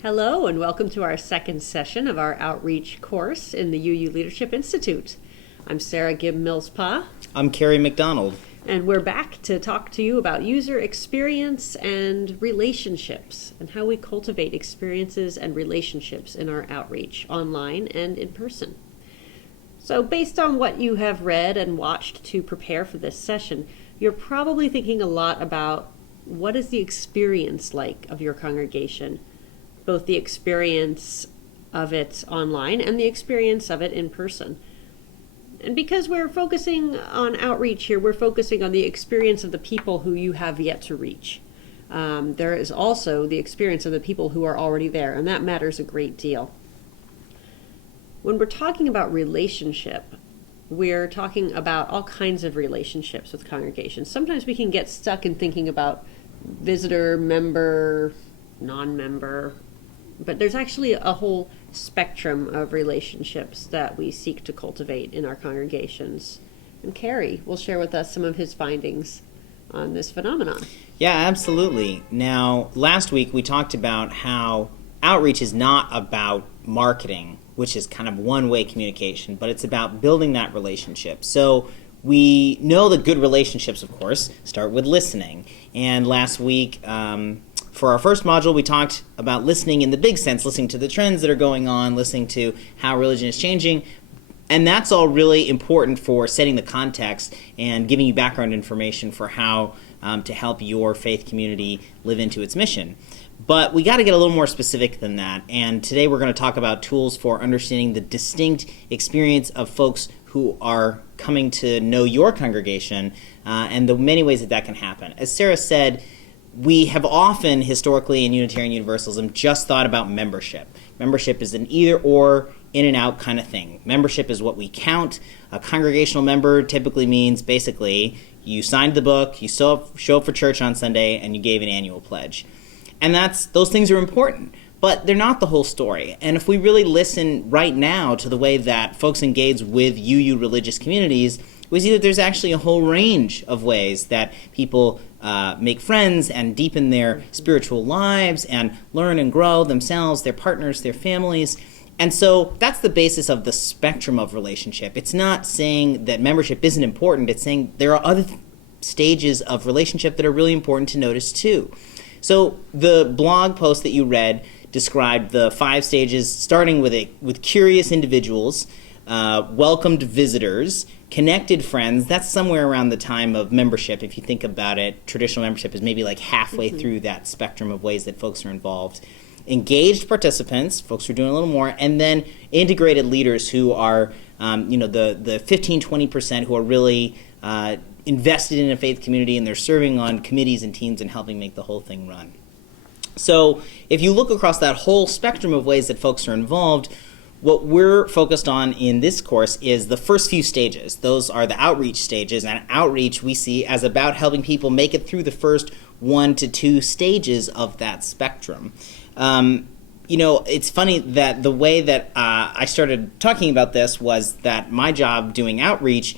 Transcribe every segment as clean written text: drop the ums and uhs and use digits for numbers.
Hello, and welcome to our second session of our outreach course in the UU Leadership Institute. I'm Sarah Gibb-Millspa. I'm Carrie McDonald. And we're back to talk to you about user experience and relationships and how we cultivate experiences and relationships in our outreach, online and in person. So based on what you have read and watched to prepare for this session, you're probably thinking a lot about what is the experience like of your congregation, both the experience of it online and the experience of it in person. And because we're focusing on outreach here, we're focusing on the experience of the people who you have yet to reach. There is also the experience of the people who are already there, and that matters a great deal. When we're talking about relationship, we're talking about all kinds of relationships with congregations. Sometimes we can get stuck in thinking about visitor, member, non-member, but there's actually a whole spectrum of relationships that we seek to cultivate in our congregations. And Carrie will share with us some of his findings on this phenomenon. Yeah, absolutely. Now, last week we talked about how outreach is not about marketing, which is kind of one-way communication, but it's about building that relationship. So we know that good relationships, of course, start with listening. And last week, for our first module, we talked about listening in the big sense, listening to the trends that are going on, listening to how religion is changing. And that's all really important for setting the context and giving you background information for how to help your faith community live into its mission. But we got to get a little more specific than that. And today we're going to talk about tools for understanding the distinct experience of folks who are coming to know your congregation and the many ways that that can happen. As Sarah said, we have often, historically in Unitarian Universalism, just thought about membership. Membership is an either-or, in-and-out kind of thing. Membership is what we count. A congregational member typically means, basically, you signed the book, you show up for church on Sunday, and you gave an annual pledge. And those things are important, but they're not the whole story. And if we really listen right now to the way that folks engage with UU religious communities, we see that there's actually a whole range of ways that people make friends and deepen their spiritual lives and learn and grow themselves, their partners, their families. And so that's the basis of the spectrum of relationship. It's not saying that membership isn't important. It's saying there are other stages of relationship that are really important to notice too. So the blog post that you read described the 5 stages, starting with curious individuals, welcomed visitors, connected friends. That's somewhere around the time of membership. If you think about it, traditional membership is maybe like halfway through that spectrum of ways that folks are involved. Engaged participants, folks who are doing a little more, and then integrated leaders who are, the 15-20% who are really invested in a faith community and they're serving on committees and teams and helping make the whole thing run. So if you look across that whole spectrum of ways that folks are involved, what we're focused on in this course is the first few stages. Those are the outreach stages, and outreach we see as about helping people make it through the first 1 to 2 stages of that spectrum. It's funny that the way that I started talking about this was that my job doing outreach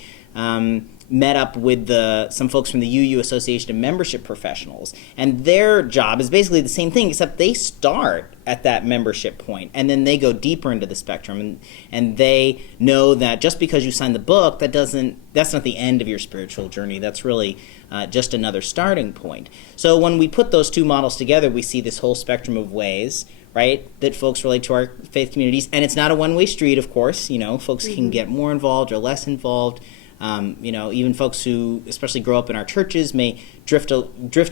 met up with some folks from the UU Association of Membership Professionals. And their job is basically the same thing, except they start at that membership point, and then they go deeper into the spectrum. And they know that just because you sign the book, that's not the end of your spiritual journey. That's really just another starting point. So when we put those two models together, we see this whole spectrum of ways, right, that folks relate to our faith communities. And it's not a one-way street, of course. Folks can get more involved or less involved. Even folks who especially grow up in our churches may drift a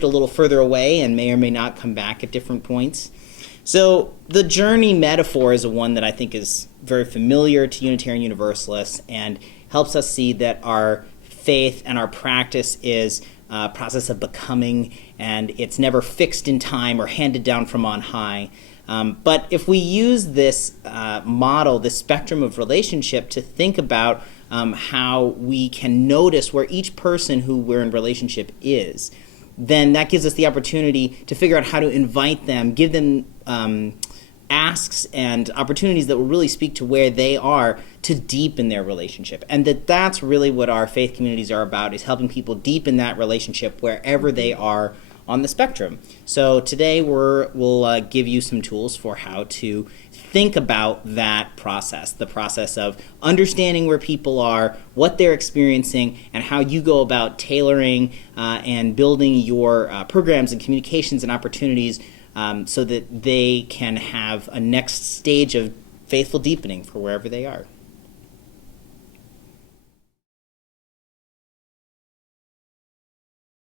little further away and may or may not come back at different points. So the journey metaphor is one that I think is very familiar to Unitarian Universalists and helps us see that our faith and our practice is a process of becoming, and it's never fixed in time or handed down from on high. But if we use this model, this spectrum of relationship, to think about how we can notice where each person who we're in relationship is, then that gives us the opportunity to figure out how to invite them, give them asks and opportunities that will really speak to where they are to deepen their relationship. And that's really what our faith communities are about, is helping people deepen that relationship wherever they are on the spectrum. So today we'll give you some tools for how to think about that process, the process of understanding where people are, what they're experiencing, and how you go about tailoring and building your programs and communications and opportunities so that they can have a next stage of faithful deepening for wherever they are.